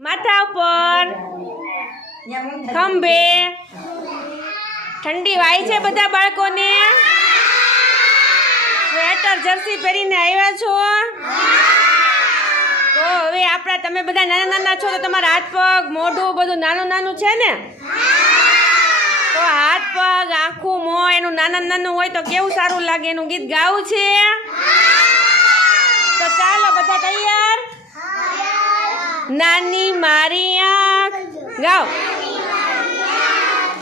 માથા ઉપર ખંભે ઠંડી વાય છે બધા બાળકોને સ્વેટર જર્સી પહેરીને આવ્યા છો તો હવે આપણા તમે બધા નાના નાના છો તો તમારા હાથ પગ મોઢું બધું નાનું નાનું છે ને તો હાથ પગ આખું મોં એનું નાનું નાનું હોય તો કેવું સારું લાગે એનું ગીત ગાવું છે તો ચાલો બધા તૈયાર નાની મારી આંખ ગાઓ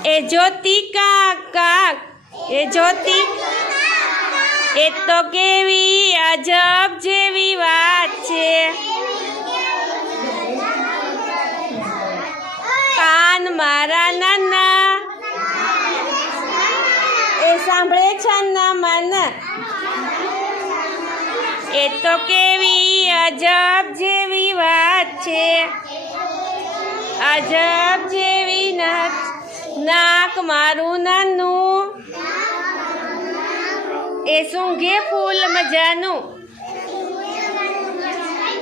એ જ્યોતિ કાક એ જ્યોતિ એ તો કેવી અજબ જેવી વાત છે કાન મારા નાના એ સાંભળે છે ના મન એ તો કેવી અજબ જેવી વાત છે અજબ જેવી નાક મારું નાનું એ સૂંઘે ફૂલ મજાનું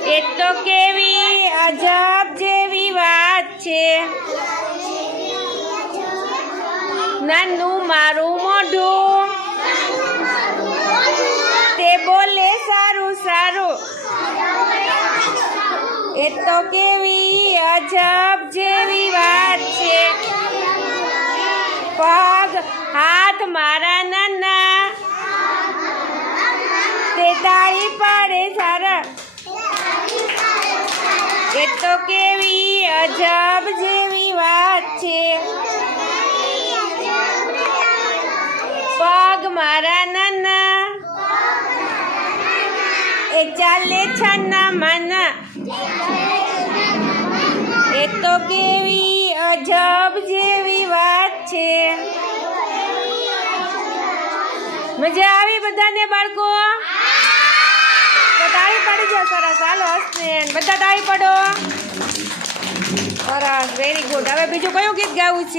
એ તો કેવી અજબ જેવી વાત છે નાનું મારું મોઢું તે બોલે સારું સારું એ તો કેવી અજબ જેવી વાત છે પગ હાથ મારા નાના તે તાળી પાડે સારા એ તો કેવી અજબ જેવી વાત છે પગ મારા નાના એ ચાલે છાના માના એ તો કેવી અજબ જેવી વાત છે મજા આવી બધાને બાળકો તો તાળી પાડી જાઓ સરસ હાલો હસને બધા તાળી પાડો સરસ વેરી ગુડ હવે બીજું કયું ગીત ગાવું છે